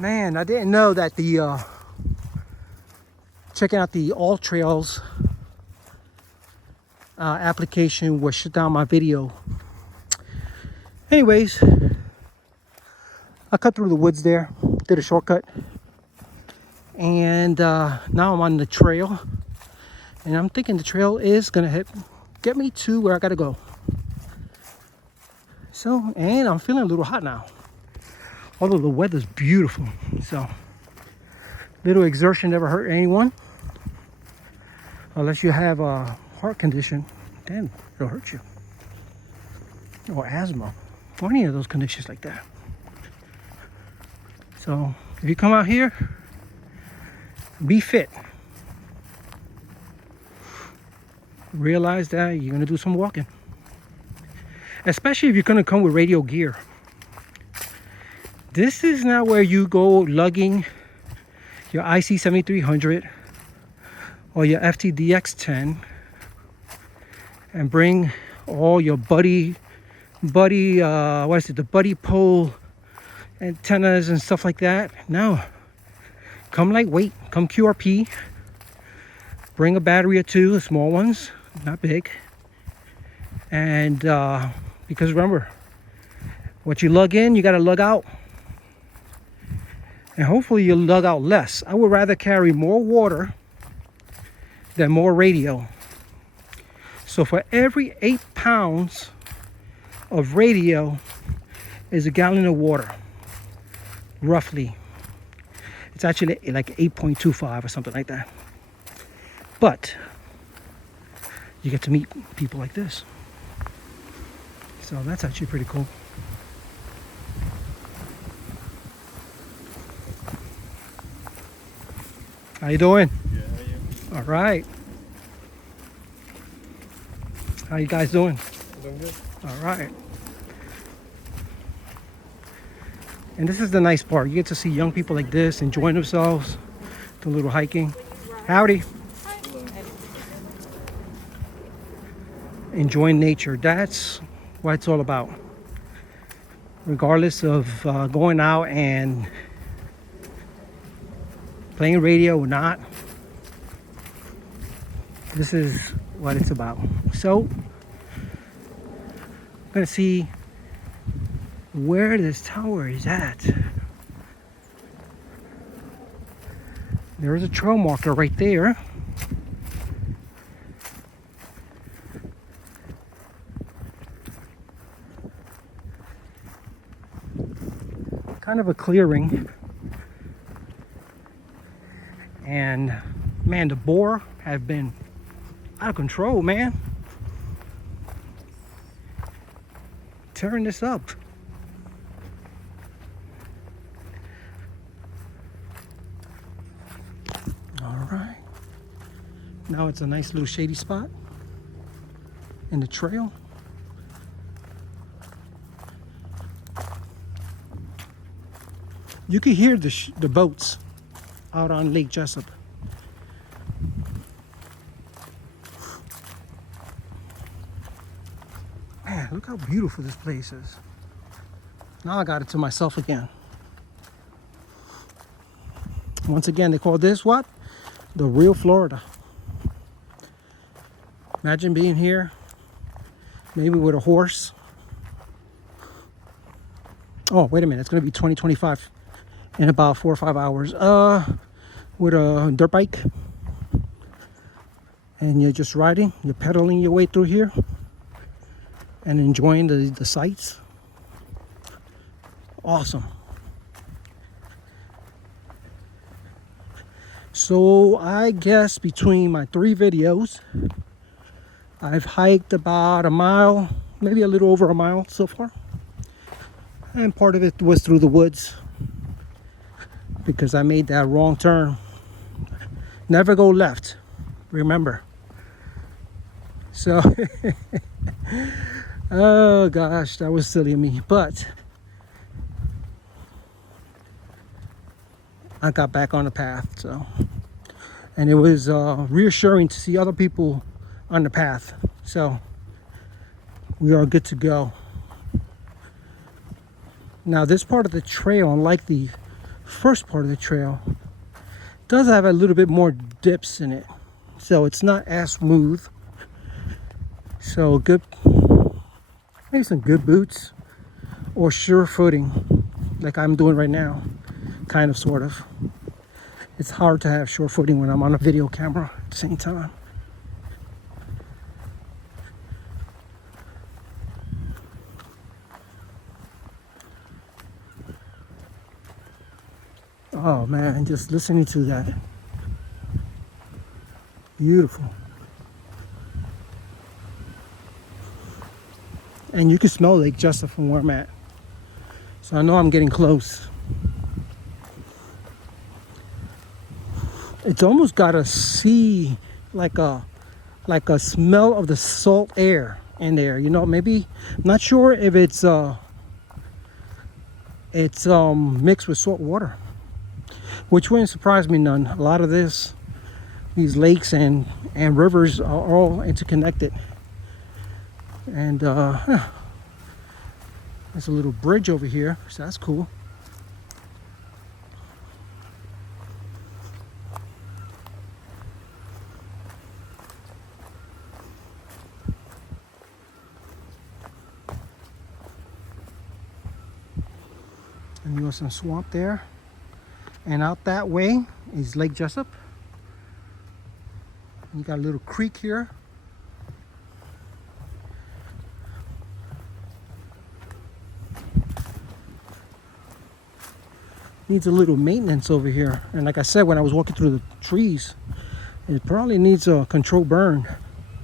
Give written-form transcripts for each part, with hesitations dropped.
Man, I didn't know that the checking out the All Trails application would shut down my video. Anyways, I cut through the woods there, did a shortcut, and now I'm on the trail, and I'm thinking the trail is gonna get me to where I gotta go. So, and I'm feeling a little hot now, although the weather's beautiful. So, little exertion never hurt anyone, unless you have a heart condition. Then it'll hurt you, or asthma, or any of those conditions like that. So if you come out here, be fit. Realize that you're gonna do some walking, especially if you're gonna come with radio gear. This is not where you go lugging your IC 7300 or your FTDX10 and bring all your buddy what is it, the buddy pole antennas and stuff like that. No, come lightweight, come QRP, bring a battery or two, the small ones, not big. And because remember, what you lug in, you got to lug out, and hopefully you'll lug out less. I would rather carry more water than more radio. So for every 8 pounds of radio is a gallon of water, roughly. It's actually like 8.25 or something like that. But you get to meet people like this. So that's actually pretty cool. How you doing? Yeah, how are you? All right. How you guys doing? Doing good. All right. And this is the nice part. You get to see young people like this enjoying themselves, doing a little hiking. Howdy. Enjoying nature. That's what it's all about. Regardless of going out and playing radio or not, this is what it's about. So I'm gonna see where this tower is at. There is a trail marker right there. Kind of a clearing. And man, the boar have been out of control, man. Tearing this up. All right. Now it's a nice little shady spot in the trail. You can hear the boats out on Lake Jesup. Man, look how beautiful this place is. Now I got it to myself again. Once again, they call this what? The real Florida. Imagine being here, maybe with a horse. Oh, wait a minute, it's gonna be 2025 in about 4 or 5 hours. With a dirt bike. And you're just riding, you're pedaling your way through here and enjoying the sights. Awesome. So I guess between my 3 videos, I've hiked about a mile, maybe a little over a mile so far. And part of it was through the woods because I made that wrong turn. Never go left, remember. So, oh gosh, that was silly of me, but I got back on the path. So, and it was reassuring to see other people on the path. So we are good to go. Now this part of the trail, unlike the first part of the trail does have a little bit more dips in it, so it's not as smooth. So good, maybe some good boots or sure footing like I'm doing right now, kind of, sort of. It's hard to have sure footing when I'm on a video camera at the same time. Oh man, just listening to that. Beautiful. And you can smell Lake Jesup from where I'm at. So I know I'm getting close. It's almost got a sea, like a smell of the salt air in there. You know, maybe, I'm not sure if it's mixed with salt water, which wouldn't surprise me none. A lot of these lakes and rivers are all interconnected. And there's a little bridge over here, so that's cool. And you got some swamp there. And out that way is Lake Jesup. You got a little creek here. Needs a little maintenance over here. And like I said, when I was walking through the trees, it probably needs a controlled burn.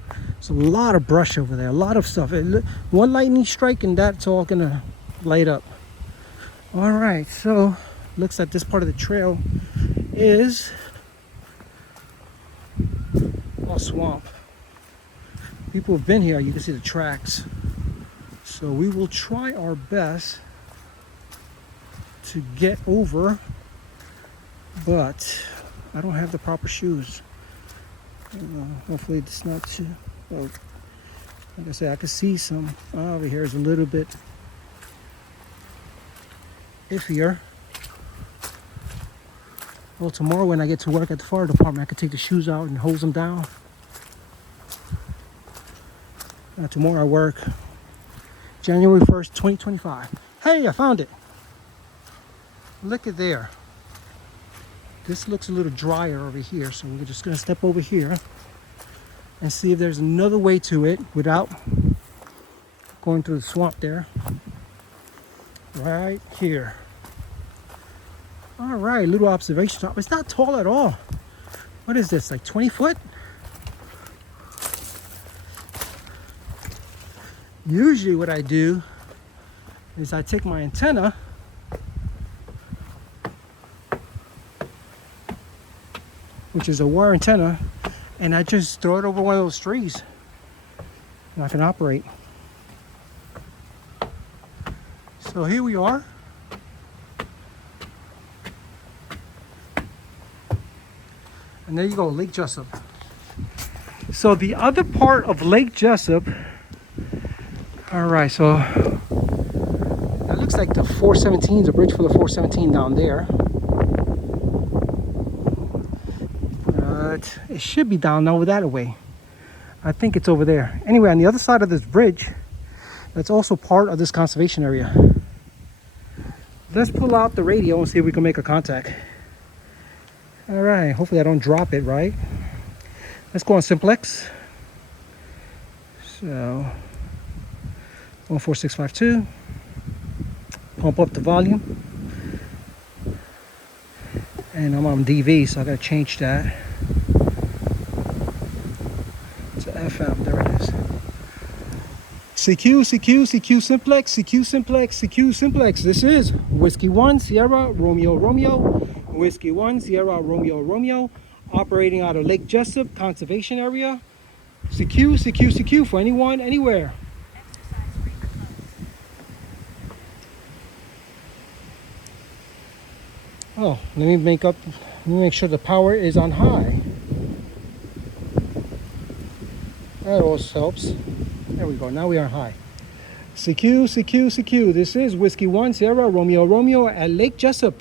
There's a lot of brush over there, a lot of stuff. One lightning strike and that's all gonna light up. All right, so looks like this part of the trail is all swamp. People have been here, you can see the tracks. So we will try our best to get over, but I don't have the proper shoes. Hopefully it's not too, well, like I said, I can see some over here is a little bit iffier. Well, tomorrow when I get to work at the fire department, I can take the shoes out and hose them down. Tomorrow I work January 1st, 2025. Hey, I found it. Look at there. This looks a little drier over here, so we're just gonna step over here and see if there's another way to it without going through the swamp there. Right here. All right, little observation top. It's not tall at all. What is this, like 20 foot? Usually what I do is I take my antenna which is a wire antenna, and I just throw it over one of those trees and I can operate. So here we are. And there you go, Lake Jesup. So the other part of Lake Jesup, all right, so that looks like the 417, the bridge for the 417 down there. But it should be down over that way. I think it's over there. Anyway, on the other side of this bridge, that's also part of this conservation area. Let's pull out the radio and see if we can make a contact. All right, hopefully I don't drop it, right? Let's go on simplex. So 14652. Pump up the volume. And I'm on DV, so I gotta change that to FM. There it is. CQ simplex, CQ simplex, CQ simplex. This is Whiskey 1 Sierra Romeo Romeo, Whiskey 1 Sierra Romeo Romeo, operating out of Lake Jesup Conservation Area. CQ for anyone, anywhere. Oh, let me make sure the power is on high. That also helps. There we go, now we are high. CQ. This is Whiskey 1 Sierra Romeo Romeo at Lake Jesup.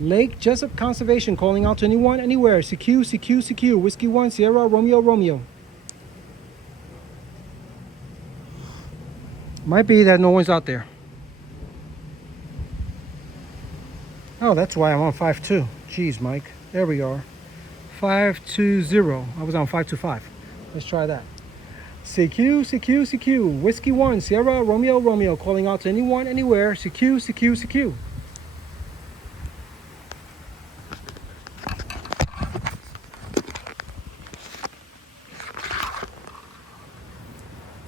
Lake Jesup Conservation calling out to anyone, anywhere. CQ, CQ, CQ. Whiskey 1, Sierra, Romeo, Romeo. Might be that no one's out there. Oh, that's why I'm on 5.2. Jeez, Mike. There we are. 520. I was on 525. Let's try that. CQ, CQ, CQ. Whiskey 1, Sierra, Romeo, Romeo. Calling out to anyone, anywhere. CQ, CQ, CQ.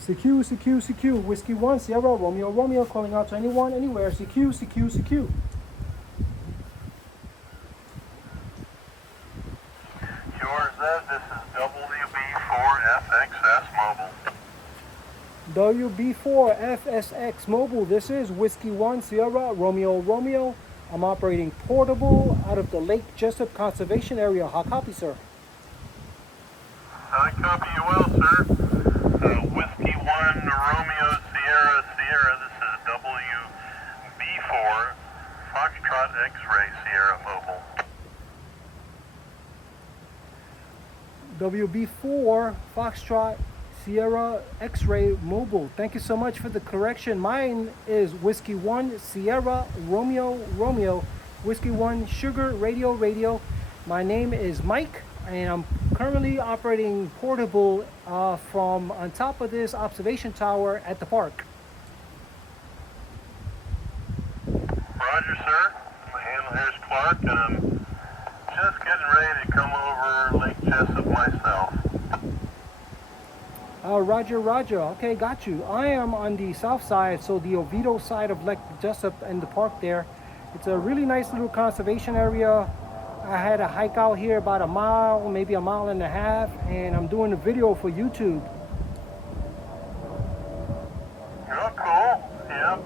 CQ, CQ, CQ. Whiskey 1, Sierra, Romeo, Romeo. Calling out to anyone, anywhere. CQ, CQ, CQ. Yours says this is WB4FXS Mobile. WB4FSX Mobile. This is Whiskey 1, Sierra, Romeo, Romeo. I'm operating portable out of the Lake Jesup Conservation Area. How copy, sir? I copy you well, sir. Whiskey 1, Romeo, Sierra, Sierra. This is WB4, Foxtrot X-Ray, Sierra Mobile. WB4 Foxtrot Sierra X-Ray Mobile. Thank you so much for the correction. Mine is Whiskey 1 Sierra Romeo Romeo. Whiskey 1 Sugar Radio Radio. My name is Mike, and I'm currently operating portable from on top of this observation tower at the park. Roger, sir. My handle here is Clark, and I'm just getting ready to come over Lake Jesup myself. Roger, Roger. Okay, got you. I am on the south side, so the Oviedo side of Lake Jesup and the park there. It's a really nice little conservation area. I had a hike out here about a mile, maybe a mile and a half, and I'm doing a video for YouTube. Oh, cool. Yep.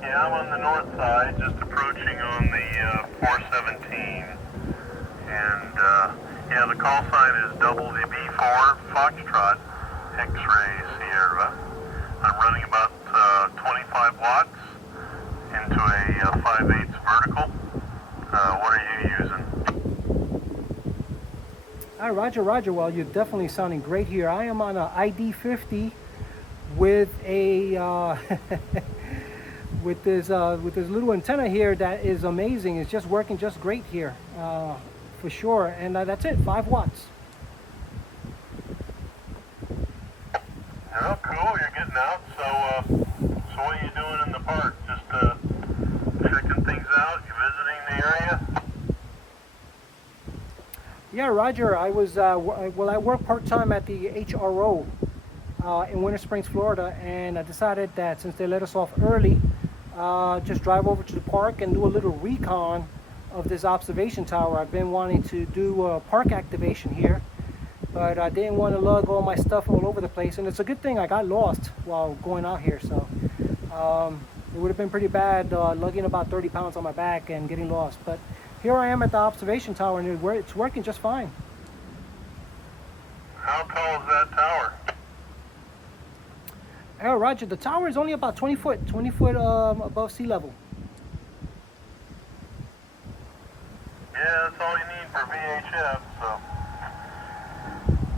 Yeah, I'm on the north side, just approaching on the 417. And yeah, the call sign is WB4 Foxtrot X-Ray Sierra. I'm running about 25 watts into a 5/8 vertical. What are you using? Roger, Roger. Well, you're definitely sounding great here. I am on a ID50 with a with this little antenna here that is amazing. It's just working just great here, for sure. And that's it, 5 watts. Oh, cool. You're getting out. So what are you doing in the park? Just checking things out? You visiting the area? Yeah, Roger. I was I work part-time at the HRO in Winter Springs, Florida, and I decided that since they let us off early, just drive over to the park and do a little recon of this observation tower. I've been wanting to do a park activation here, but I didn't want to lug all my stuff all over the place, and it's a good thing I got lost while going out here. So it would have been pretty bad lugging about 30 pounds on my back and getting lost, but here I am at the observation tower, and it's working just fine. How tall is that tower? Oh, Roger, the tower is only about 20 foot above sea level. Yeah, that's all you need for VHF, so.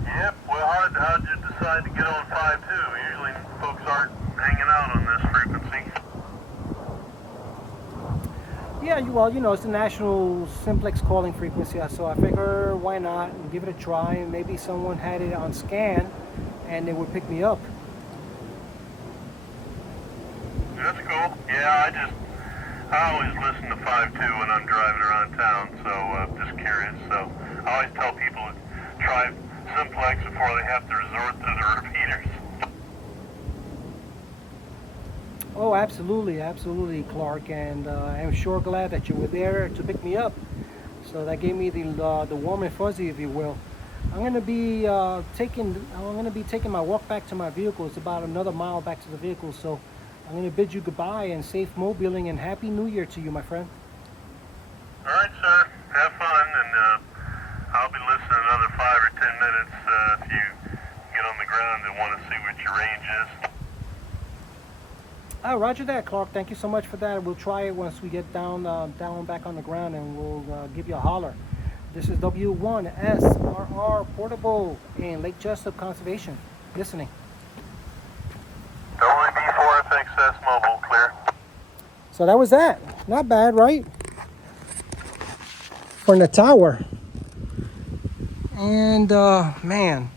Yep, well, how'd you decide to get on 5.2? Usually folks aren't hanging out on this frequency. Yeah, well, you know, it's the national simplex calling frequency, so I figure why not and give it a try, and maybe someone had it on scan and they would pick me up. That's cool. Yeah, I always listen to 5.2 when I'm driving around town, so just curious. So I always tell people to try simplex before they have to resort to the repeaters. Oh, absolutely, absolutely, Clark, and I'm sure glad that you were there to pick me up. So that gave me the warm and fuzzy, if you will. I'm gonna be taking my walk back to my vehicle. It's about another mile back to the vehicle, so I'm gonna bid you goodbye and safe mobiling and Happy New Year to you, my friend. All right, sir. Have fun, and I'll be listening another 5 or 10 minutes if you get on the ground and want to see what your range is. Roger that, Clark. Thank you so much for that. We'll try it once we get down back on the ground, and we'll give you a holler. This is W1SRR Portable in Lake Jesup Conservation. Listening. WB4FXS mobile, clear. So that was that. Not bad, right? For the tower. And man,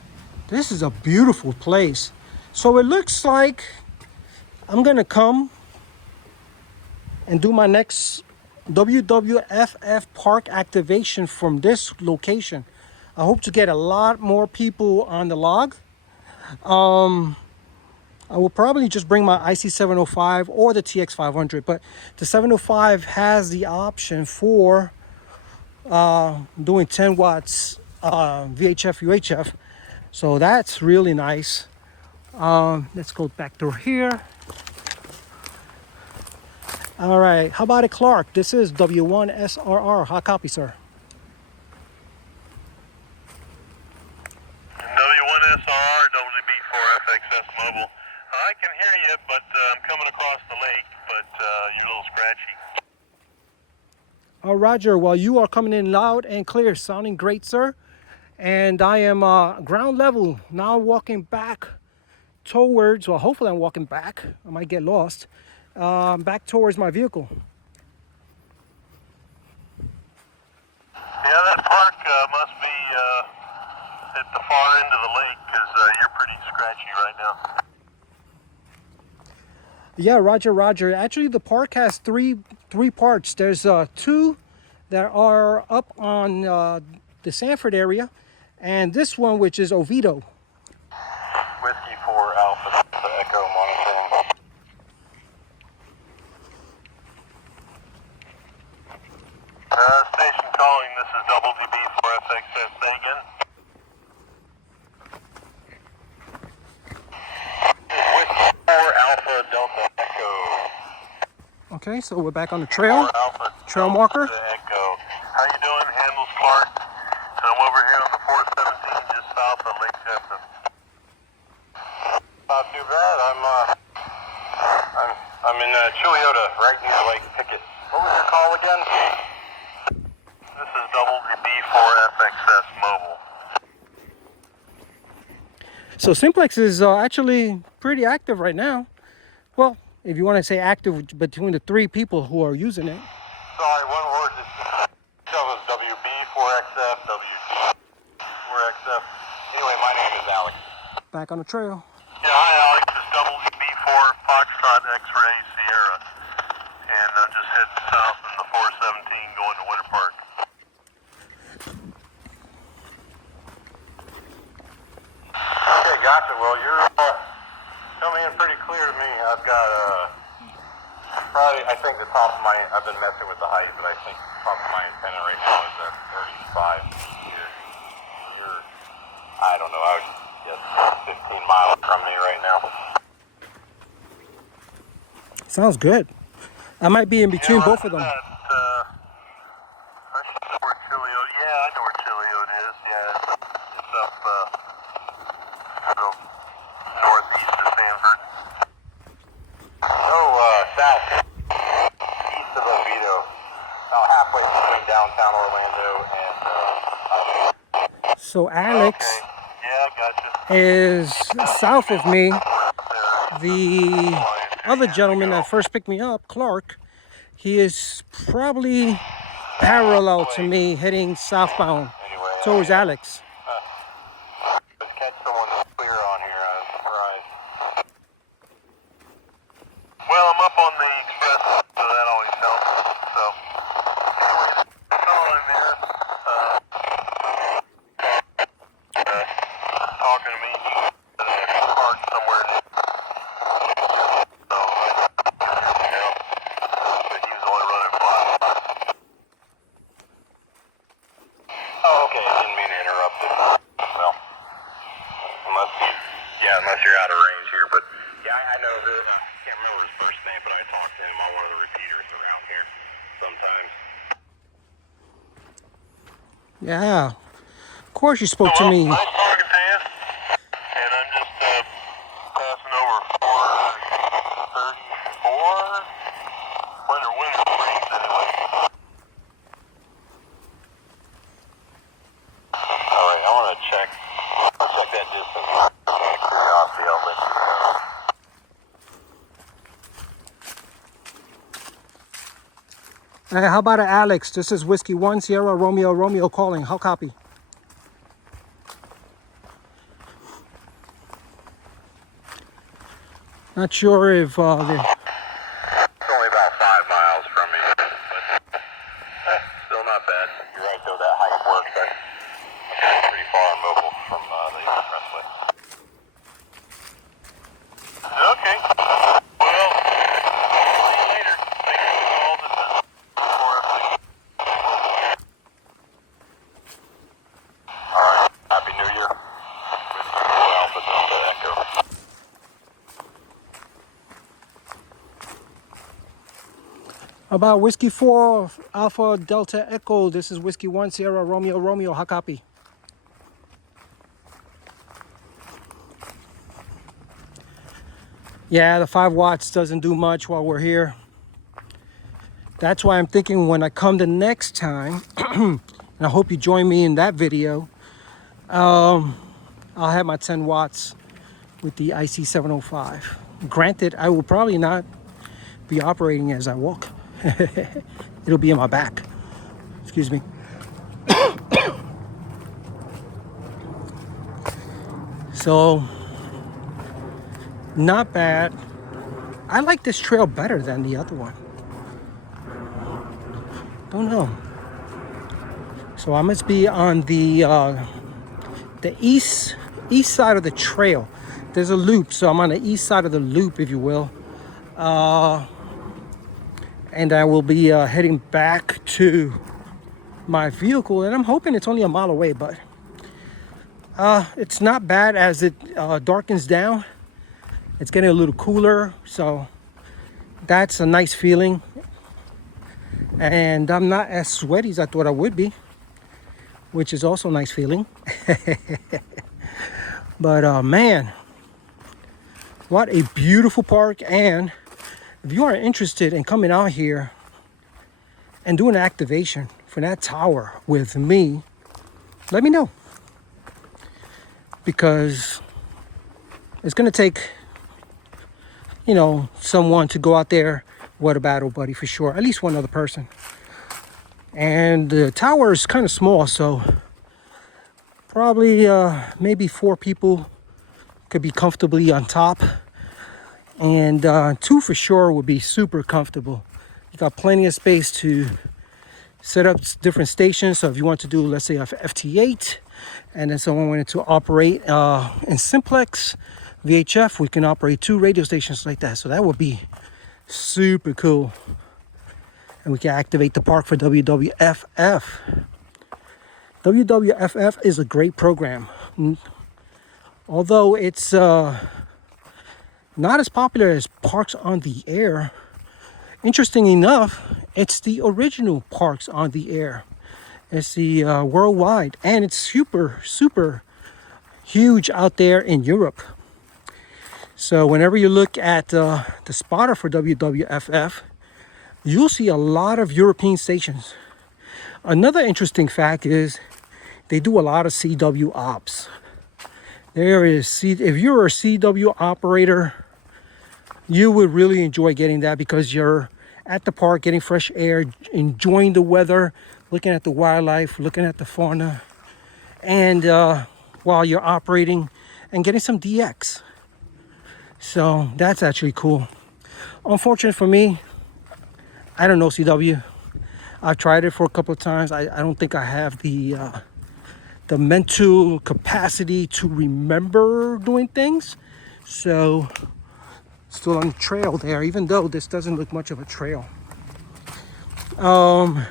this is a beautiful place. So it looks like I'm gonna come and do my next WWFF park activation from this location. I hope to get a lot more people on the log. I will probably just bring my IC705 or the TX500, but the 705 has the option for doing 10 watts VHF, UHF. So that's really nice. Let's go back through here. All right, how about it, Clark? This is W1SRR. Hot copy, sir. W1SR, WB4FXS mobile. I can hear you, but I'm coming across the lake, but you're a little scratchy. Roger, well, you are coming in loud and clear, sounding great, sir. And I am ground level, now walking back towards, well, hopefully I'm walking back. I might get lost. Back towards my vehicle. Yeah, that park must be at the far end of the lake, because you're pretty scratchy right now. Yeah, Roger, Roger. Actually, the park has three parts. There's two that are up on the Sanford area, and this one, which is Oviedo. Whiskey 4 Alpha Echo monitoring. Station calling, this is WB4FXS, say again. Whiskey 4 Alpha Delta Echo. Okay, so we're back on the trail. Alpha Trail marker. Echo. How you doing? Handles Clark. I'm over here on the 417 just south of Lake Jesup. Not too bad. I'm in Chiliota, right near Lake Pickett. What was your call again? This is WB4FXS mobile. So Simplex is actually pretty active right now. Well, if you want to say active between the three people who are using it. Sorry, one word. That was WB4XF, WG4XF. Anyway, my name is Alex. Back on the trail. Yeah, hi Alex. It's WB4 Foxtrot X-Ray Sierra. And I'm just heading south in the 417 going to Winter Park. Okay, gotcha. Well, you're coming in pretty clear to me. I've got probably, I think the top of my, I've been messing with the height, but I think the top of my antenna right now is at 35 feet. You're, I don't know, I would guess 15 miles from me right now. Sounds good. I might be in between both of them. I know where Chiliota, yeah, I know where Chiliota is. Yeah, it's up northeast of Sanford. South, east of Oviedo, about halfway between downtown Orlando and So Alex okay. Yeah, gotcha. is south of me. The other gentleman that first picked me up, Clark, he is probably parallel to me heading southbound towards Alex. Let's catch someone that's clear on here. I'm surprised. Well, I'm up on the express, so that always helps. So, anyway, that's all in there. Talking to me, parked somewhere near. So, but he was only running 5. Oh, okay. I didn't mean to interrupt it. Well, unless you're out of range here, but yeah, I know that. I can't remember his first name, but I talked to him on one of the repeaters around here sometimes. Yeah. Of course you spoke to me. Nice talking to you. And I'm just passing over 430, 431 Hey, how about Alex? This is Whiskey 1 Sierra Romeo Romeo calling. How copy? Not sure if It's only about 5 miles from me, but still not bad. You're right though, that hike works. I'm pretty far and mobile from the expressway. Okay. Well, see you later. Thanks for the call. This is Alright, Happy New Year. With Alpha Delta Echo. about Whiskey 4 Alpha Delta Echo. This is Whiskey 1 Sierra Romeo Romeo. How copy? Yeah, the 5 watts doesn't do much while we're here. That's why I'm thinking when I come the next time, and I hope you join me in that video, I'll have my 10 watts with the IC705. Granted, I will probably not be operating as I walk. It'll be in my back. Excuse me. So, not bad. I like this trail better than the other one. Don't know. So I must be on the east side of the trail. There's a loop, so I'm on the east side of the loop, if you will. And I will be heading back to my vehicle, and I'm hoping it's only a mile away, but it's not bad as it darkens down. It's getting a little cooler, so that's a nice feeling. And I'm not as sweaty as I thought I would be, which is also a nice feeling. But man, what a beautiful park. And if you are interested in coming out here and doing an activation for that tower with me, let me know, because it's going to take, you know, someone to go out there with a battle buddy for sure, at least one other person. And the tower is kind of small, so probably maybe 4 people could be comfortably on top, and 2 for sure would be super comfortable. You got plenty of space to set up different stations. So if you want to do, let's say, a FT8, and then someone wanted to operate in simplex VHF, we can operate 2 radio stations like that. So that would be super cool. And we can activate the park for WWFF. WWFF is a great program. Although it's not as popular as Parks on the Air, interesting enough, it's the original Parks on the Air. It's the worldwide, and it's super, super huge out there in Europe. So whenever you look at the spotter for WWFF, you'll see a lot of European stations. Another interesting fact is they do a lot of CW ops. If you're a CW operator, you would really enjoy getting that, because you're at the park getting fresh air, enjoying the weather, looking at the wildlife, looking at the fauna, and while you're operating and getting some DX. So that's actually cool. Unfortunate for me, I don't know CW. I've tried it for a couple of times. I don't think I have the mental capacity to remember doing things. So still on the trail there, even though this doesn't look much of a trail. I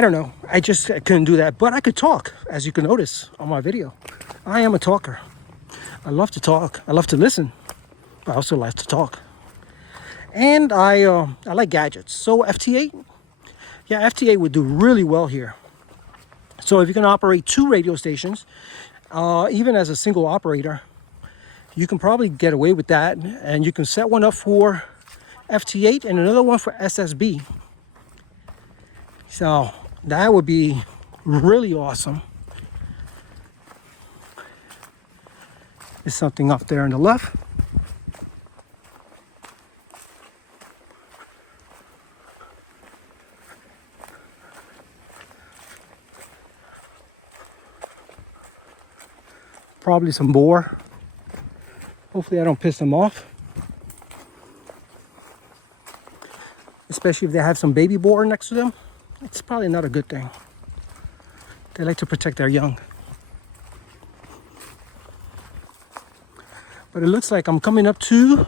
don't know. I couldn't do that. But I could talk, as you can notice on my video. I am a talker. I love to talk. I love to listen. But I also like to talk. And I like gadgets. So FT8, yeah, FT8 would do really well here. So if you can operate 2 radio stations, even as a single operator, you can probably get away with that. And you can set one up for FT8 and another one for SSB. So that would be really awesome. There's something up there on the left. probably some boar. Hopefully I don't piss them off. Especially if they have some baby boar next to them. It's probably not a good thing. They like to protect their young. But it looks like I'm coming up to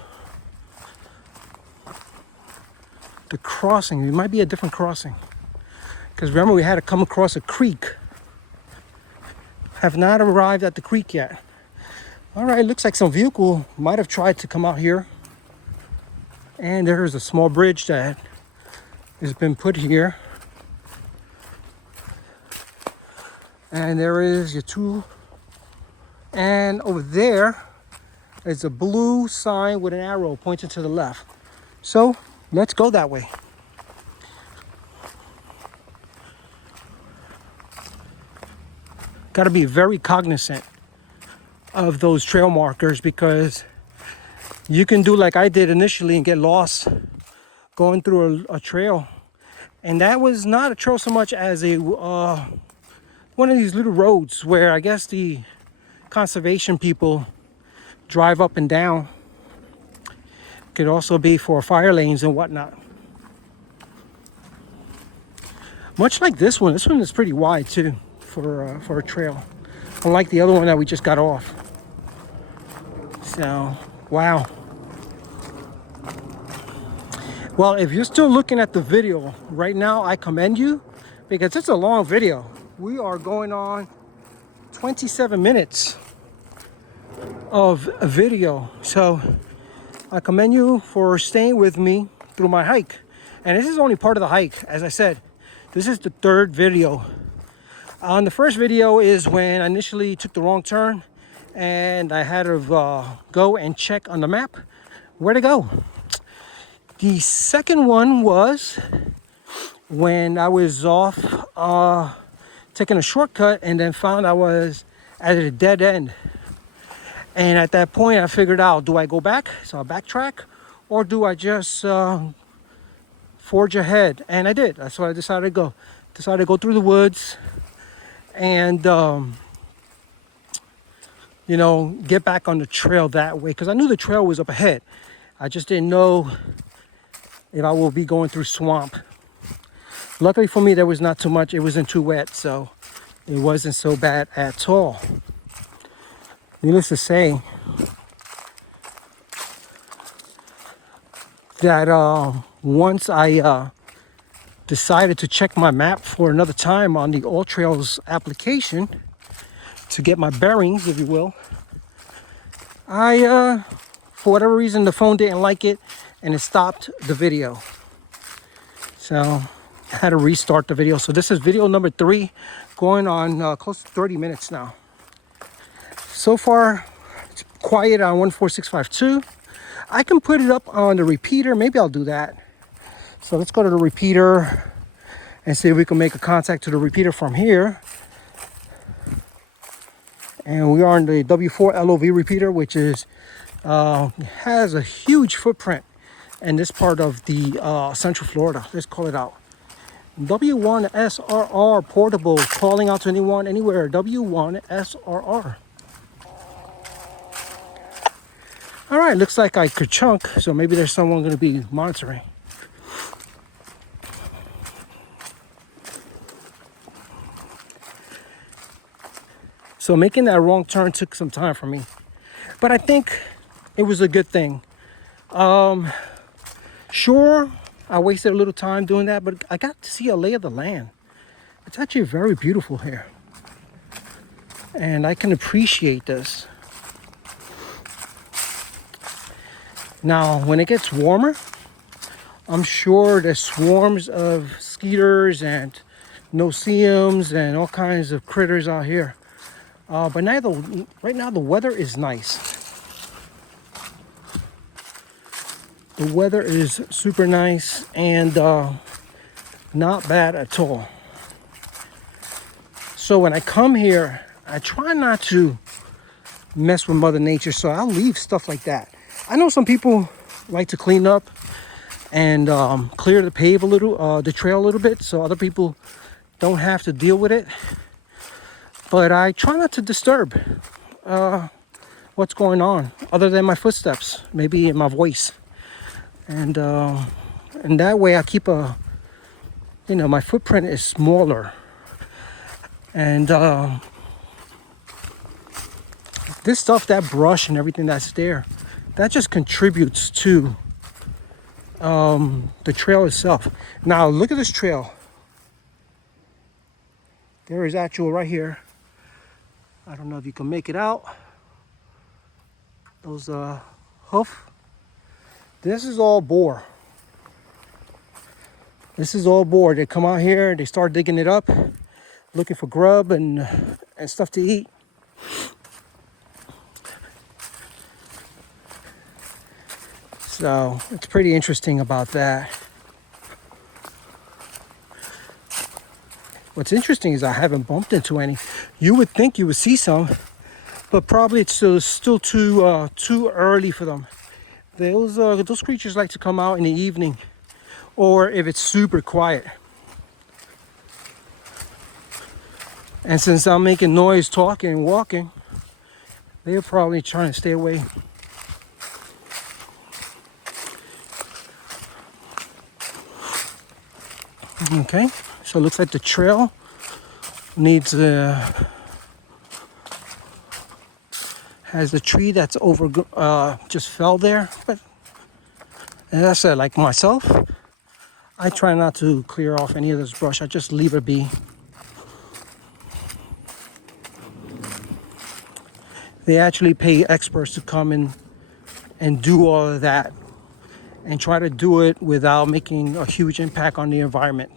the crossing. It might be a different crossing. Because remember, we had to come across a creek. Have not arrived at the creek yet. All right, looks like some vehicle might have tried to come out here. And there's a small bridge that has been put here. And there is your two. And over there is a blue sign with an arrow pointing to the left. So let's go that way. Got to be very cognizant of those trail markers, because you can do like I did initially and get lost going through a trail. And that was not a trail so much as a one of these little roads where I guess the conservation people drive up and down. Could also be for fire lanes and whatnot. Much like this one is pretty wide too for a trail, unlike the other one that we just got off. So, wow. Well, if you're still looking at the video right now, I commend you, because it's a long video. We are going on 27 minutes of a video. So I commend you for staying with me through my hike. And this is only part of the hike. As I said, this is the third video. On the first video is when I initially took the wrong turn and I had to go and check on the map where to go. The second one was when I was off taking a shortcut and then found I was at a dead end. And at that point I figured out, do I go back? So I backtrack, or do I just forge ahead? And I did. That's what I decided to go. Decided to go through the woods and you know, get back on the trail that way, because I knew the trail was up ahead. I just didn't know if I will be going through swamp. Luckily for me, there was not too much. It wasn't too wet, so it wasn't so bad at all. Needless to say that once I decided to check my map for another time on the All Trails application to get my bearings, if you will, I for whatever reason the phone didn't like it and it stopped the video. So I had to restart the video. So this is video number 3, going on close to 30 minutes now. So far it's quiet on 14652. I can put it up on the repeater. Maybe I'll do that. So let's go to the repeater and see if we can make a contact to the repeater from here. And we are on the W4 LOV repeater, which is has a huge footprint in this part of the Central Florida. Let's call it out. W1SRR portable, calling out to anyone, anywhere. W1SRR. All right, looks like I could chunk, so maybe there's someone going to be monitoring. So making that wrong turn took some time for me, but I think it was a good thing. Sure, I wasted a little time doing that, but I got to see a lay of the land. It's actually very beautiful here, and I can appreciate this. Now, when it gets warmer, I'm sure there's swarms of skeeters and no-see-ums and all kinds of critters out here. But right now the weather is nice. The weather is super nice and not bad at all. So when I come here, I try not to mess with Mother Nature, so I'll leave stuff like that. I know some people like to clean up and clear the pave a little, the trail a little bit, so other people don't have to deal with it. But I try not to disturb what's going on other than my footsteps, maybe in my voice. And that way I keep my footprint is smaller. And this stuff, that brush and everything that's there, that just contributes to the trail itself. Now look at this trail. There is actual right here. I don't know if you can make it out. Those hoof. This is all boar. This is all boar. They come out here, they start digging it up, looking for grub and stuff to eat. So it's pretty interesting about that. What's interesting is I haven't bumped into any. You would think you would see some, but probably it's still too early for them. Those creatures like to come out in the evening, or if it's super quiet. And since I'm making noise, talking, and walking, they're probably trying to stay away. Okay, so it looks like the trail needs has a tree that's just fell there. But as I said, like myself, I try not to clear off any of this brush. I just leave it be. They actually pay experts to come in and do all of that and try to do it without making a huge impact on the environment.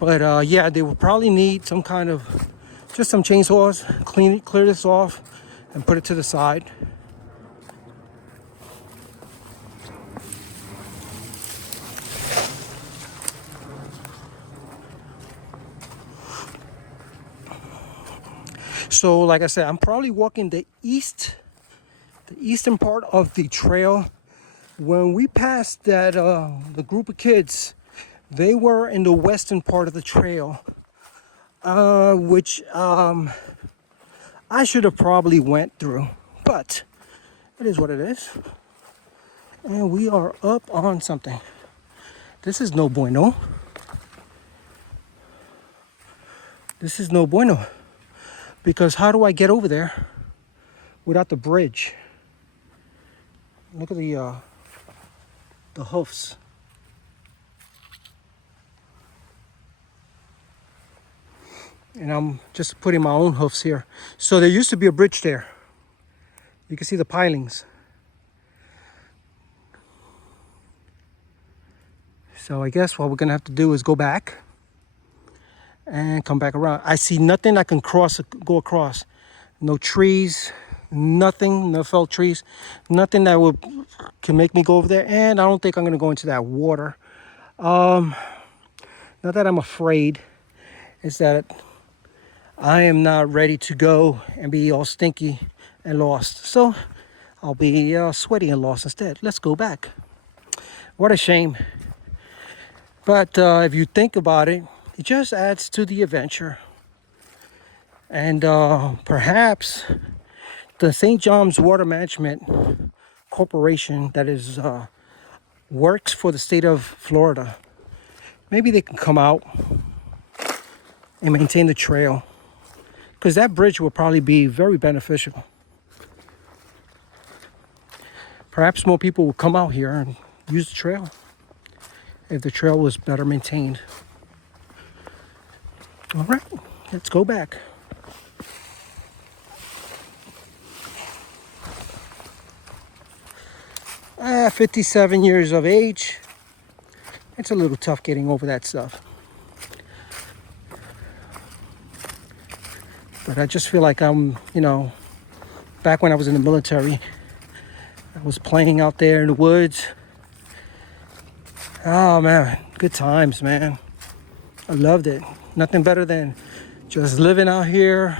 But yeah, they will probably need some kind of, just some chainsaws, clear this off and put it to the side. So like I said, I'm probably walking the eastern part of the trail. When we passed that, the group of kids, they were in the western part of the trail, which I should have probably went through, but it is what it is. And we are up on something. This is no bueno. This is no bueno. Because how do I get over there without the bridge? Look at the hoofs. And I'm just putting my own hoofs here. So there used to be a bridge there. You can see the pilings. So I guess what we're gonna have to do is go back and come back around. I see nothing I can go across. No trees, nothing, no felled trees, nothing that can make me go over there. And I don't think I'm gonna go into that water. Not that I'm afraid, it's that I am not ready to go and be all stinky and lost. So I'll be sweaty and lost instead. Let's go back. What a shame. But if you think about it, it just adds to the adventure. And perhaps the St. John's Water Management Corporation that is works for the state of Florida, maybe they can come out and maintain the trail, because that bridge will probably be very beneficial. Perhaps more people will come out here and use the trail if the trail was better maintained. All right, let's go back. Ah, 57 years of age. It's a little tough getting over that stuff. But I just feel like I'm, back when I was in the military, I was playing out there in the woods. Oh man, good times, man. I loved it. Nothing better than just living out here,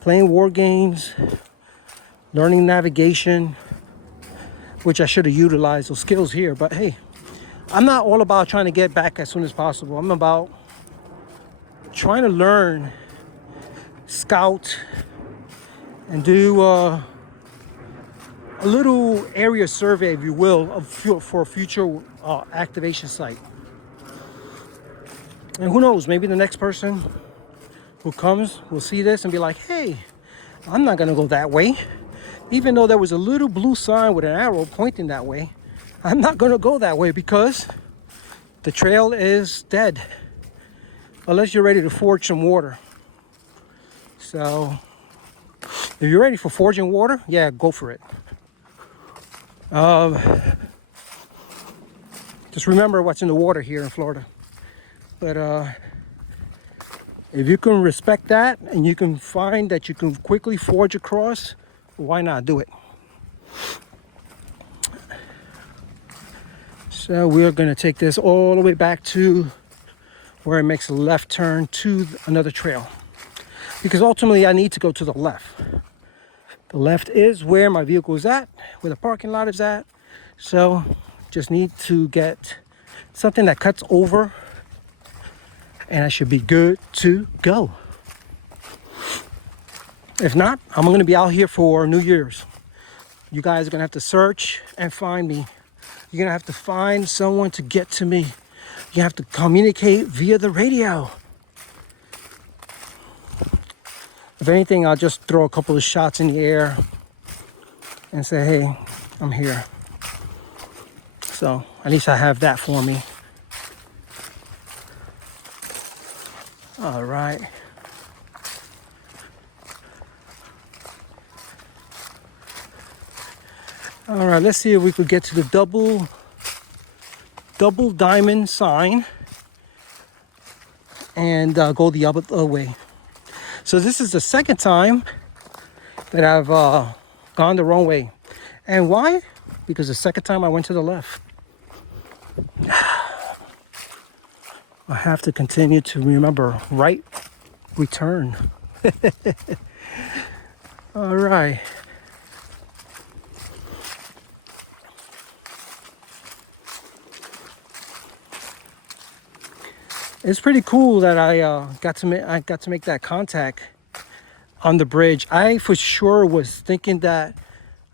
playing war games, learning navigation, which I should have utilized those skills here. But hey, I'm not all about trying to get back as soon as possible. I'm about trying to learn, scout, and do a little area survey, if you will, for a future activation site. And who knows, maybe the next person who comes will see this and be like, hey, I'm not gonna go that way. Even though there was a little blue sign with an arrow pointing that way, I'm not gonna go that way because the trail is dead. Unless you're ready to forge some water. So, if you're ready for forging water, yeah, go for it. Just remember what's in the water here in Florida. But if you can respect that and you can find that you can quickly forge across, why not do it? So we're gonna take this all the way back to where it makes a left turn to another trail. Because ultimately I need to go to the left. The left is where my vehicle is at, where the parking lot is at. So just need to get something that cuts over and I should be good to go. If not, I'm gonna be out here for New Year's. You guys are gonna have to search and find me. You're gonna have to find someone to get to me. You have to communicate via the radio. If anything, I'll just throw a couple of shots in the air and say, hey, I'm here. So at least I have that for me. All right. All right, let's see if we could get to the double diamond sign and go the other way. So this is the second time that I've gone the wrong way. And why? Because the second time I went to the left. I have to continue to remember right return. All right. It's pretty cool that I got to make that contact on the bridge. I for sure was thinking that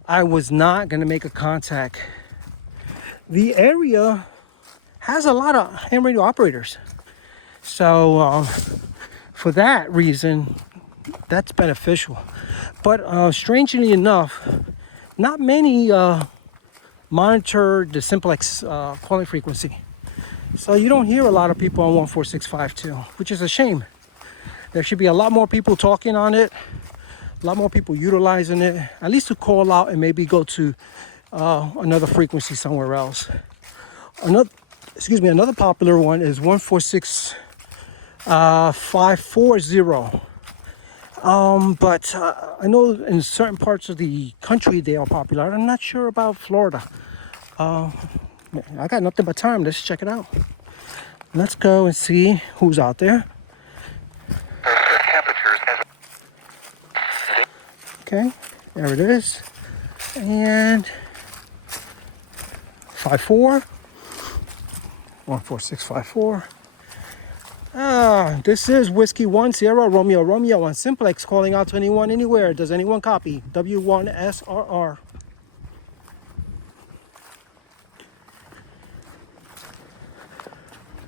I was not gonna make a contact. The area has a lot of ham radio operators, so for that reason, that's beneficial. But strangely enough, not many monitor the simplex calling frequency. So you don't hear a lot of people on 14652, which is a shame. There should be a lot more people talking on it, a lot more people utilizing it, at least to call out and maybe go to another frequency somewhere else. Another popular one is 146.540. But I know in certain parts of the country they are popular. I'm not sure about Florida. I got nothing but time. Let's check it out. Let's go and see who's out there. Okay, there it is. And 54. 14654. This is Whiskey 1 Sierra Romeo Romeo on Simplex calling out to anyone anywhere. Does anyone copy? W1SRR.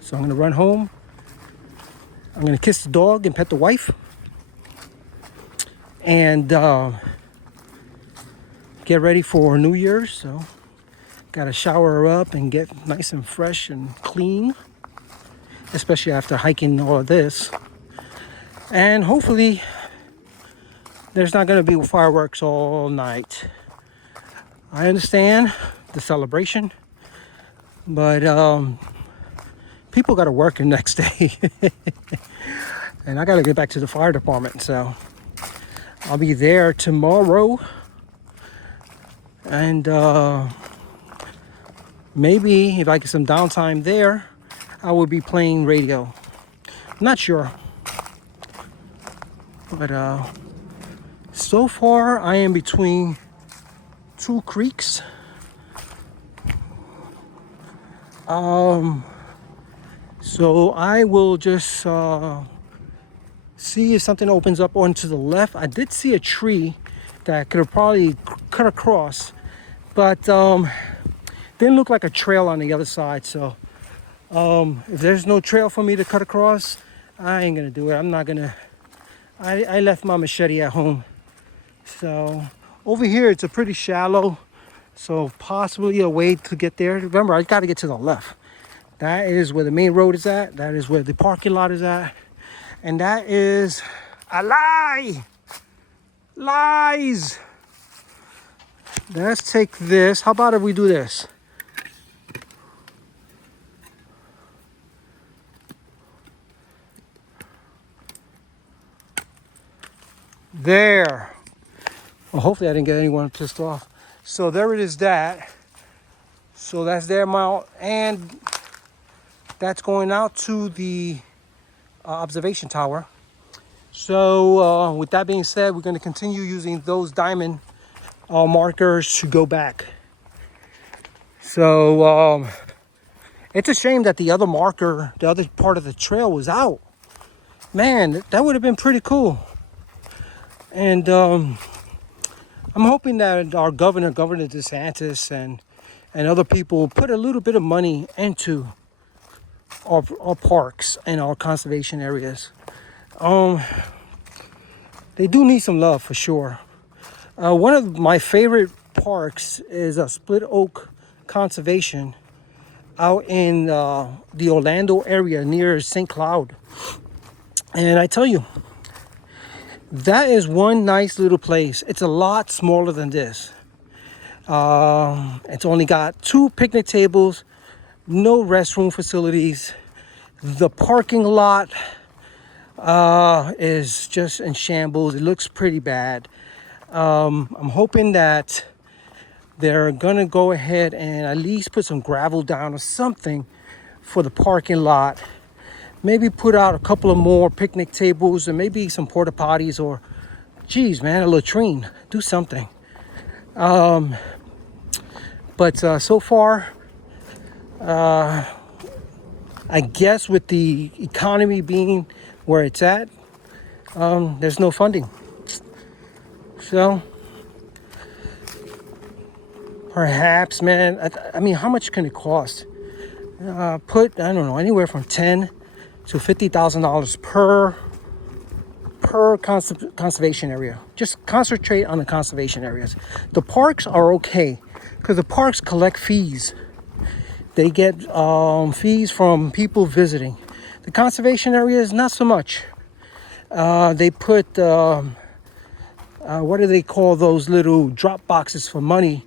So I'm gonna run home. I'm gonna kiss the dog and pet the wife. And get ready for New Year's. So gotta shower her up and get nice and fresh and clean. Especially after hiking all of this. And hopefully there's not gonna be fireworks all night. I understand the celebration, but people gotta work the next day. And I gotta get back to the fire department, so I'll be there tomorrow. And maybe if I get some downtime there, I will be playing radio. Not sure. But so far I am between two creeks. So I will just see if something opens up onto the left. I did see a tree that could have probably cut across, but didn't look like a trail on the other side. So if there's no trail for me to cut across, I ain't gonna do it. I'm not gonna. I left my machete at home. So over here it's a pretty shallow, so possibly a way to get there. Remember, I got to get to the left. That is where the main road is at. That is where the parking lot is at. And that is a lie. Lies. Let's take this. How about if we do this? There. Well, hopefully I didn't get anyone pissed off. So there it is that. So that's their mount, and that's going out to the observation tower. So with that being said, we're going to continue using those diamond markers to go back. So it's a shame that the other marker, the other part of the trail was out. Man, that would have been pretty cool. And I'm hoping that our Governor DeSantis, and other people put a little bit of money into our parks and our conservation areas. They do need some love for sure. One of my favorite parks is a Split Oak Conservation out in the Orlando area near St. Cloud. And I tell you, that is one nice little place. It's a lot smaller than this. It's only got 2 picnic tables, no restroom facilities. The parking lot is just in shambles. It looks pretty bad. I'm hoping that they're gonna go ahead and at least put some gravel down or something for the parking lot. Maybe put out a couple of more picnic tables and maybe some porta potties, or geez man, a latrine. Do something. But so far, I guess with the economy being where it's at, there's no funding. So perhaps, man, I mean, how much can it cost? Put, I don't know, anywhere from $10,000 to $50,000 per conservation area. Just concentrate on the conservation areas. The parks are okay because the parks collect fees. They get fees from people visiting. The conservation areas, not so much. They put, what do they call those little drop boxes for money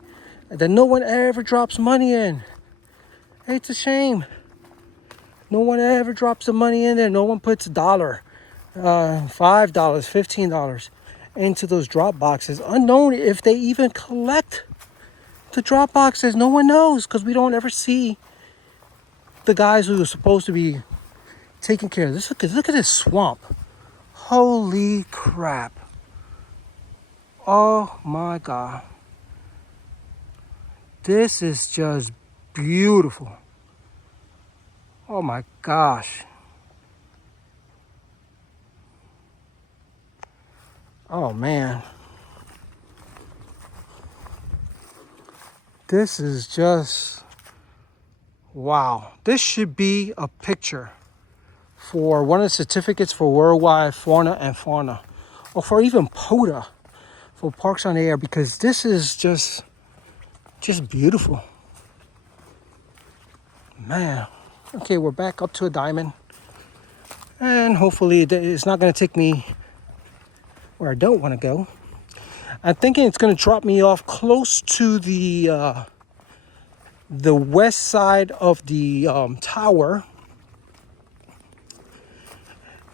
that no one ever drops money in. It's a shame. No one ever drops the money in there. No one puts $1, $5, $15 into those drop boxes. Unknown if they even collect the drop boxes. No one knows because we don't ever see the guys who are supposed to be taking care of this. Look at this swamp. Holy crap. Oh my God. This is just beautiful. Oh my gosh. Oh man. This is just wow. This should be a picture for one of the certificates for worldwide fauna, or for even POTA, for Parks on the Air, because this is just beautiful. Man. Okay, we're back up to a diamond. And hopefully it's not going to take me where I don't want to go. I'm thinking it's going to drop me off close to the west side of the tower.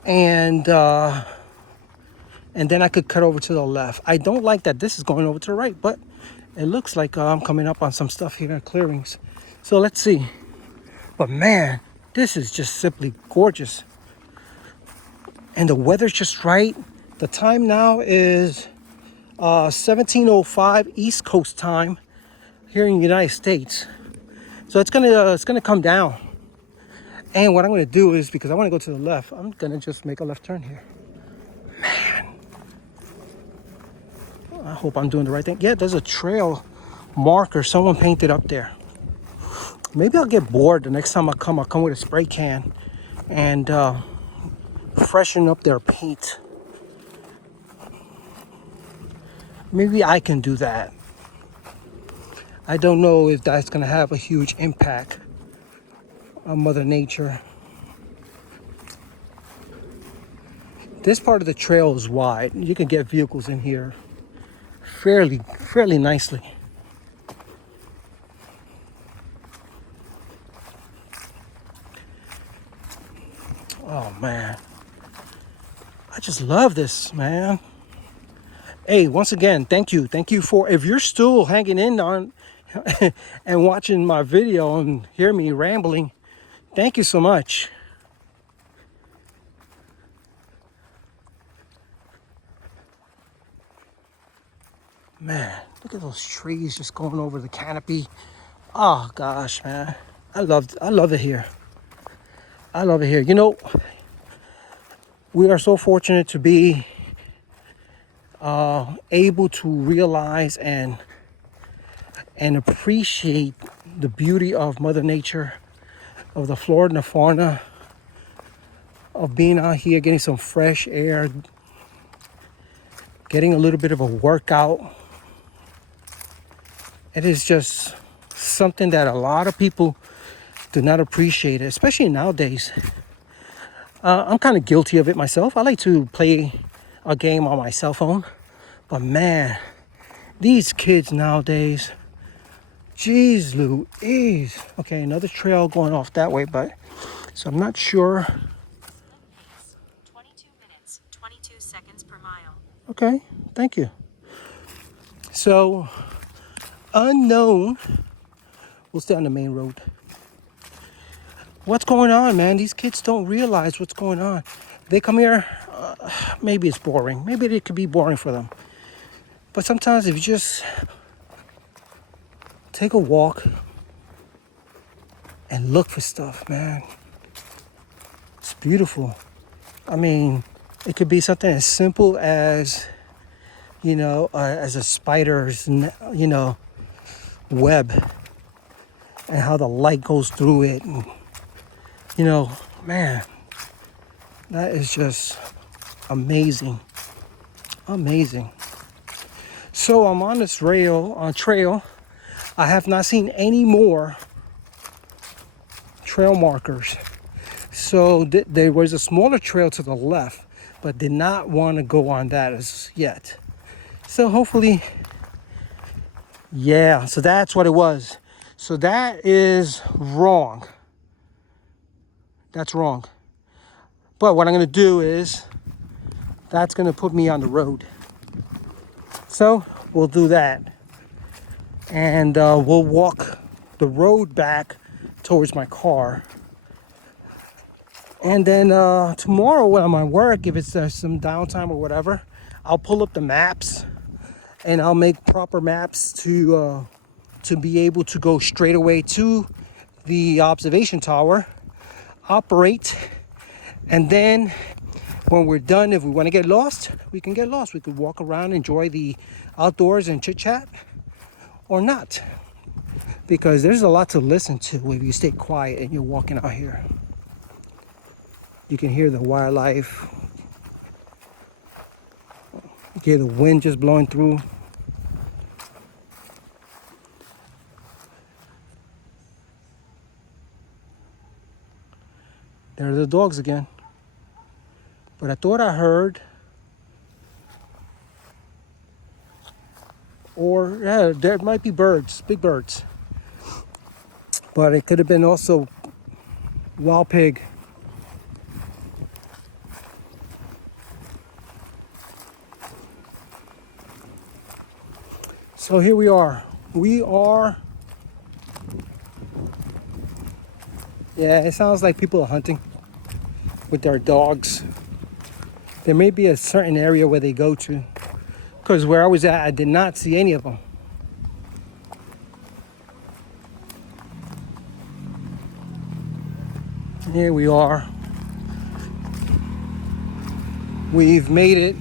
And then I could cut over to the left. I don't like that this is going over to the right, but it looks like I'm coming up on some stuff here in clearings. So let's see. But man, this is just simply gorgeous. And the weather's just right. The time now is 17:05 East Coast time here in the United States. So it's gonna come down. And what I'm gonna do is, because I want to go to the left, I'm gonna just make a left turn here. Man. I hope I'm doing the right thing. Yeah, there's a trail marker someone painted up there. Maybe I'll get bored the next time I'll come with a spray can and freshen up their paint. Maybe I can do that. I don't know if that's gonna have a huge impact on Mother Nature. This part of the trail is wide. You can get vehicles in here fairly nicely. Oh man, I just love this, man. Hey, once again, thank you for, if you're still hanging in on and watching my video and hear me rambling, thank you so much. Man, look at those trees just going over the canopy. Oh gosh, man, I love it here. I love it here. You know, we are so fortunate to be able to realize and appreciate the beauty of Mother Nature, of the flora and the fauna, of being out here, getting some fresh air, getting a little bit of a workout. It is just something that a lot of people do not appreciate, especially nowadays. I'm kind of guilty of it myself. I like to play a game on my cell phone, but man, these kids nowadays, jeez Louise. Okay, another trail going off that way, but so I'm not sure. 22 minutes, 22 seconds per mile. Okay, thank you. So, unknown. We'll stay on the main road. What's going on, man? These kids don't realize what's going on. They come here, maybe it's boring. Maybe it could be boring for them. But sometimes if you just take a walk and look for stuff, man, it's beautiful. I mean, it could be something as simple as, you know, as a spider's, you know, web, and how the light goes through it. And, you know, man, that is just amazing. Amazing. So I'm on this trail. I have not seen any more trail markers. So there was a smaller trail to the left, but did not want to go on that as yet. So hopefully, yeah, so that's what it was. So that is wrong. That's wrong. But what I'm going to do is, that's going to put me on the road. So we'll do that. And we'll walk the road back towards my car. And then tomorrow when I'm at work, if it's some downtime or whatever, I'll pull up the maps and I'll make proper maps to be able to go straight away to the observation tower, operate, and then when we're done, if we want to get lost, we can get lost. We could walk around, enjoy the outdoors and chit chat, or not, because there's a lot to listen to if you stay quiet and you're walking out here. You can hear the wildlife. You can hear the wind just blowing through. There are the dogs again. But I thought I heard, or yeah, there might be birds, big birds. But it could have been also wild pig. So here we are. Yeah, it sounds like people are hunting with their dogs. There may be a certain area where they go to, because where I was at, I did not see any of them. Here we are. We've made it.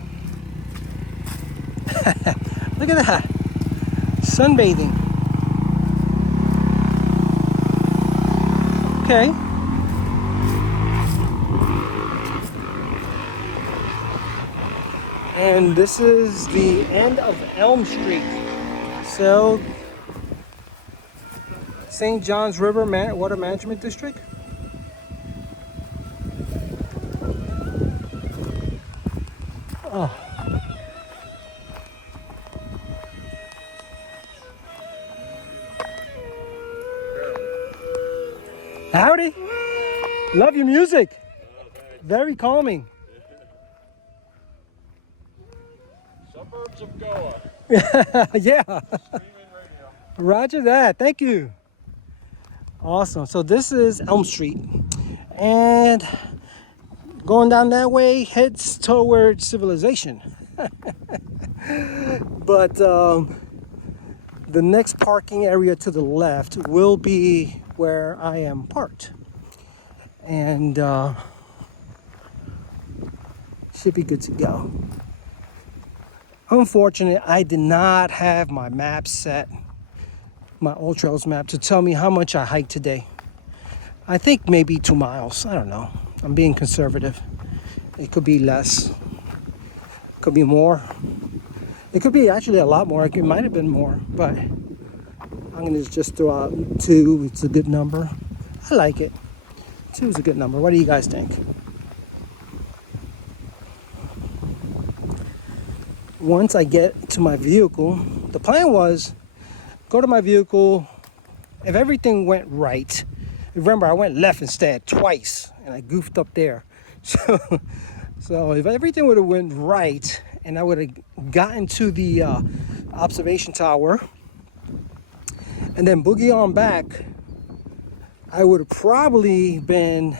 Look at that. Sunbathing. Okay. And this is the end of Elm Street. So, St. John's River Water Management District. Oh. Howdy. Love your music. Very calming. Suburbs of Goa. Yeah. Roger that. Thank you. Awesome. So this is Elm Street. And going down that way heads toward civilization. But the next parking area to the left will be where I am parked. And should be good to go. Unfortunately, I did not have my map set, my All Trails map, to tell me how much I hiked today. I think maybe 2 miles. I don't know. I'm being conservative. It could be less. Could be more. It could be actually a lot more. It might have been more, but I'm gonna just throw out 2. It's a good number. I like it. 2 is a good number. What do you guys think? Once I get to my vehicle, the plan was go to my vehicle. If everything went right, remember I went left instead twice and I goofed up there. So if everything would have went right and I would have gotten to the observation tower and then boogie on back, I would have probably been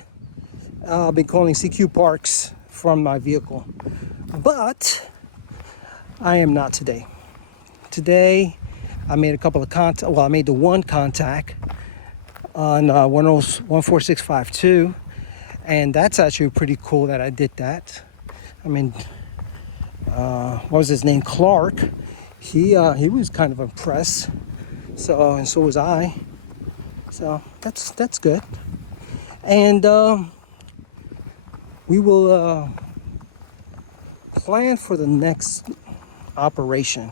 calling CQ Parks from my vehicle. But I am not today. Today, I made a couple of contacts. Well, I made the one contact on 14652, and that's actually pretty cool that I did that. I mean, what was his name? Clark. He was kind of impressed. So, and so was I. So that's good. And we will plan for the next operation,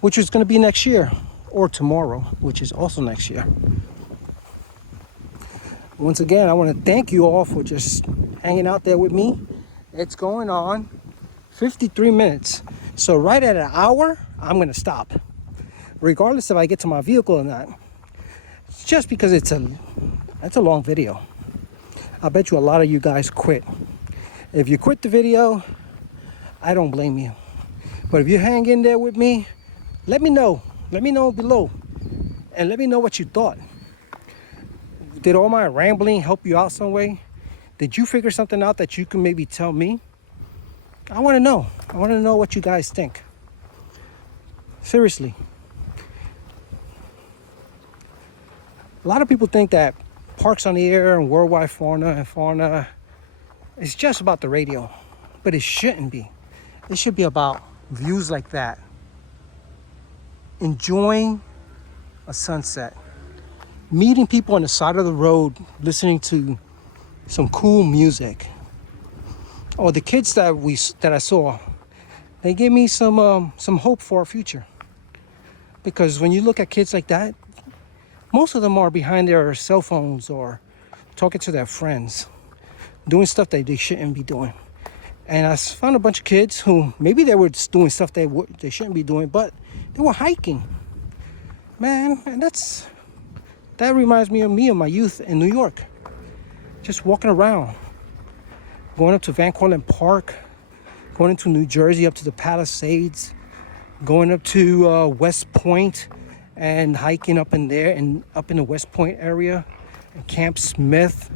which is going to be next year, or tomorrow, which is also next year. Once again, I want to thank you all for just hanging out there with me. It's going on 53 minutes. So right at an hour, I'm going to stop, regardless if I get to my vehicle or not. It's just because it's a long video. I bet you a lot of you guys quit. If you quit the video, I don't blame you. But if you hang in there with me, let me know. Let me know below. And let me know what you thought. Did all my rambling help you out some way? Did you figure something out that you can maybe tell me? I want to know. I want to know what you guys think. Seriously. A lot of people think that Parks on the Air and Worldwide Fauna is just about the radio. But it shouldn't be. It should be about views like that. Enjoying a sunset. Meeting people on the side of the road, listening to some cool music. Or the kids that I saw, they gave me some hope for our future. Because when you look at kids like that, most of them are behind their cell phones or talking to their friends, doing stuff that they shouldn't be doing. And I found a bunch of kids who maybe they were just doing stuff they shouldn't be doing, but they were hiking. Man, and that reminds me of my youth in New York. Just walking around, going up to Van Cortlandt Park, going into New Jersey up to the Palisades, going up to West Point and hiking up in there and up in the West Point area and Camp Smith.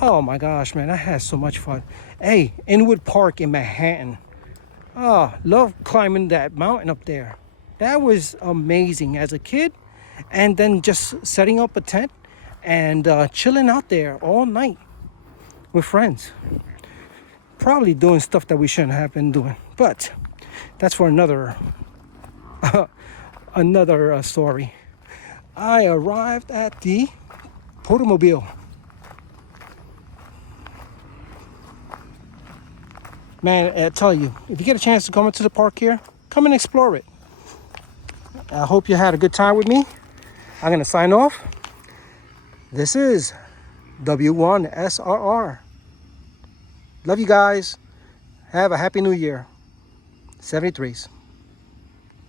Oh my gosh, man, I had so much fun. Hey, Inwood Park in Manhattan. Oh, love climbing that mountain up there. That was amazing as a kid. And then just setting up a tent and chilling out there all night with friends. Probably doing stuff that we shouldn't have been doing. But that's for another Another story. I arrived at the POTA. Man, I tell you, if you get a chance to come into the park here, come and explore it. I hope you had a good time with me. I'm going to sign off. This is W1SRR. Love you guys. Have a happy new year. 73s.